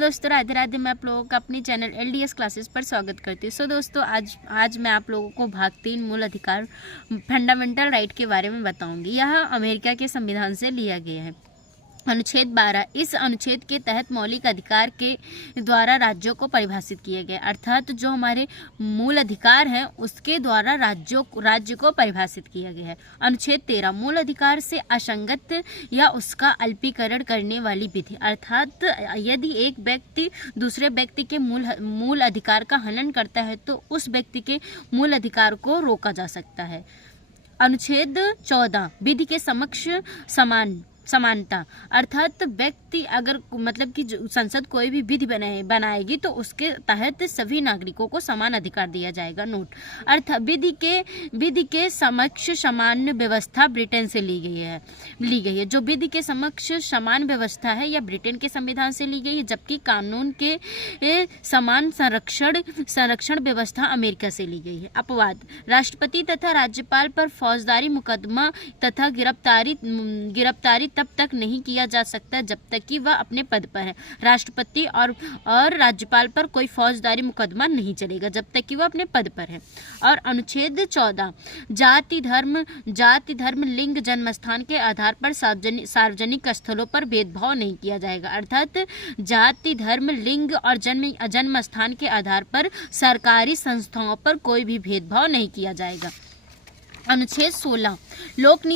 Hello दोस्तों, राधे राधे। मैं आप लोगों का अपनी चैनल LDS क्लासेस पर स्वागत करती हूँ। दोस्तों आज मैं आप लोगों को भाग 3 मूल अधिकार फंडामेंटल राइट के बारे में बताऊंगी। यह अमेरिका के संविधान से लिया गया है। अनुच्छेद 12 इस अनुच्छेद के तहत मौलिक अधिकार के द्वारा राज्यों को परिभाषित किए गए, अर्थात जो हमारे मूल अधिकार हैं उसके द्वारा राज्य को परिभाषित किया गया है। अनुच्छेद 13 मूल अधिकार से असंगत या उसका अल्पीकरण करने वाली विधि, अर्थात यदि एक व्यक्ति दूसरे व्यक्ति के मूल अधिकार का हनन करता है तो उस व्यक्ति के मूल अधिकार को रोका जा सकता है। अनुच्छेद 14 विधि के समक्ष समानता, अर्थात व्यक्ति अगर मतलब कि संसद कोई भी विधि बनाएगी तो उसके तहत सभी नागरिकों को समान अधिकार दिया जाएगा। नोट, अर्थात विधि के समक्ष समान व्यवस्था ब्रिटेन से ली गई है। जो विधि के समक्ष समान व्यवस्था है यह ब्रिटेन के संविधान से ली गई है, जबकि कानून के समान संरक्षण व्यवस्था अमेरिका से ली गई है। अपवाद, राष्ट्रपति तथा राज्यपाल पर फौजदारी मुकदमा तथा गिरफ्तारी तब तक नहीं किया जा सकता जब तक कि वह अपने पद पर है। राष्ट्रपति और राज्यपाल पर कोई फौजदारी मुकदमा नहीं चलेगा जब तक कि वह अपने पद पर है। और अनुच्छेद 14 जाति धर्म लिंग जन्म स्थान के आधार पर सार्वजनिक स्थलों पर भेदभाव नहीं किया जाएगा, अर्थात जाति धर्म लिंग और जन्म स्थान के आधार पर सरकारी संस्थाओं पर कोई भी भेदभाव नहीं किया जाएगा। अनुच्छेद 16 लोक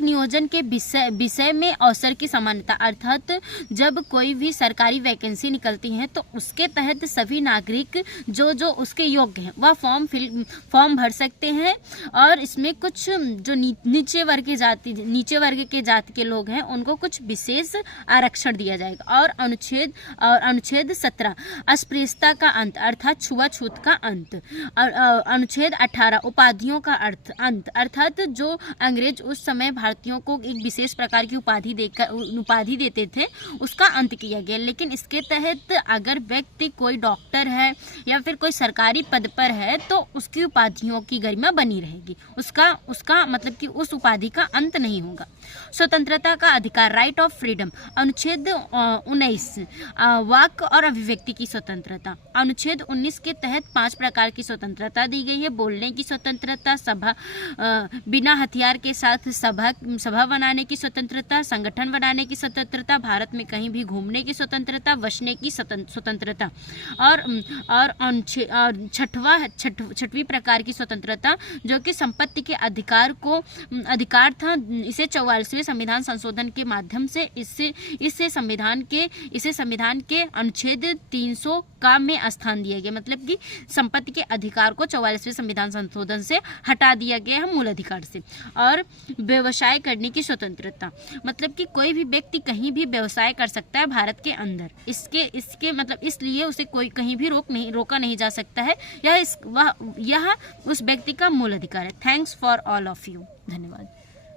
नियोजन के विषय में अवसर की समानता, अर्थात जब कोई भी सरकारी वैकेंसी निकलती है तो उसके तहत सभी नागरिक जो उसके योग्य हैं वह फॉर्म भर सकते हैं। और इसमें कुछ जो नीचे वर्ग के जाति के लोग हैं उनको कुछ विशेष आरक्षण दिया जाएगा। और अनुच्छेद 17 अस्पृश्यता का अंत, अर्थात छुआछूत का अंत। अनुच्छेद 18 उपाधियों का अंत, अर्थात जो अंग्रेज उस समय भारतीयों को एक विशेष प्रकार की उपाधि देते थे उसका अंत किया गया। लेकिन इसके तहत अगर व्यक्ति कोई डॉक्टर है या फिर कोई सरकारी पद पर है तो उसकी उपाधियों की गरिमा बनी रहेगी, उसका मतलब कि उस उपाधि का अंत नहीं होगा। स्वतंत्रता का अधिकार, राइट ऑफ फ्रीडम, अनुच्छेद 19 वाक और अभिव्यक्ति की स्वतंत्रता। अनुच्छेद 19 के तहत 5 प्रकार की स्वतंत्रता दी गई है। बोलने की स्वतंत्रता, बिना हथियार के साथ सभा बनाने की स्वतंत्रता, संगठन बनाने की स्वतंत्रता, भारत में कहीं भी घूमने की स्वतंत्रता, बसने की स्वतंत्रता। और छठवीं प्रकार की स्वतंत्रता जो कि संपत्ति के अधिकार था, इसे 44वें संविधान संशोधन के माध्यम से इसे संविधान के अनुच्छेद 300 का में स्थान दिया गया। मतलब कि संपत्ति के अधिकार को 44वें संविधान संशोधन से हटा दिया गया है मूल अधिकार से। और व्यवसाय करने की स्वतंत्रता, मतलब कि कोई भी व्यक्ति कहीं भी व्यवसाय कर सकता है भारत के अंदर। इसके मतलब इसलिए उसे कोई कहीं भी रोका नहीं जा सकता है। यह उस व्यक्ति का मूल अधिकार है। Thanks for all of you. धन्यवाद।